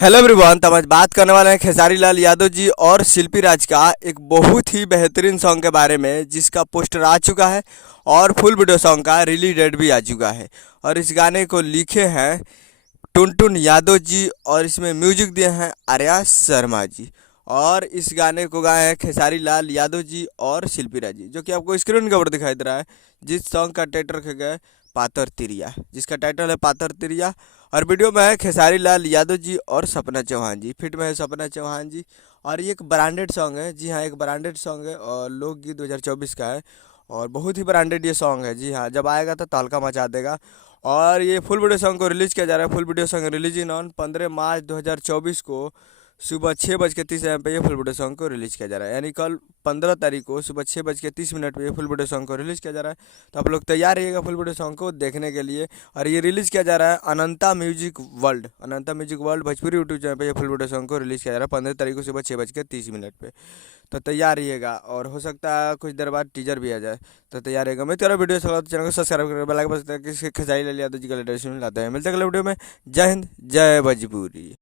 Hello everyone. तो आज बात करने वाले हैं खेसारी लाल यादव जी और शिल्पी राज का एक बहुत ही बेहतरीन सॉन्ग के बारे में, जिसका पोस्टर आ चुका है और फुल वीडियो सॉन्ग का रिलीज डेट भी आ चुका है। और इस गाने को लिखे हैं टुनटुन यादव जी और इसमें म्यूजिक दिए हैं आर्या शर्मा जी। और इस गाने को गाए हैं खेसारी लाल यादव जी और शिल्पी राज जी, जो कि आपको स्क्रीन के ऊपर दिखाई दे रहा है। जिस सॉन्ग का टाइटल रखा गया है पातर तिरिया, जिसका टाइटल है पातर तिरिया। और वीडियो में है खेसारी लाल यादव जी और सपना चौहान जी, फिट में है सपना चौहान जी। और ये एक ब्रांडेड सॉन्ग है, जी हाँ, एक ब्रांडेड सॉन्ग है और लोकगीत 2024 का है। और बहुत ही ब्रांडेड ये सॉन्ग है, जी हाँ, जब आएगा तो तहलका मचा देगा। और ये फुल वीडियो सॉन्ग को रिलीज़ किया जा रहा है। Full video song release in on 15 मार्च 2024 को सुबह 6:30 AM पे ये फुल वीडियो सॉन्ग को रिलीज़ किया जा रहा है। यानी कल 15 तारीख को सुबह 6:30 पे ये फुल वीडियो सॉन्ग को रिलीज़ किया जा रहा है। तो आप लोग तैयार रहिएगा फुल वीडियो सॉन्ग को देखने के लिए। और ये रिलीज़ किया जा रहा है Ananta music world Bhojpuri YouTube channel पे ये फुल वीडियो सॉन्ग को रिलीज़ किया जा रहा है 15 तारीख को सुबह 6:30 पे। तो तैयार रहिएगा और हो सकता है कुछ देर बाद टीजर भी आ जाए। तो तैयार रहेगा। मैं तेरा वीडियो अच्छा लगा तो चैनल को सब्सक्राइब करके बेल आइकन बजा सकते हैं कि खेसारी लाल यादव जी का लेटेस्ट न्यूज़ लाते हैं। मिलते हैं अगले वीडियो में। जय हिंद, जय भोजपुरी।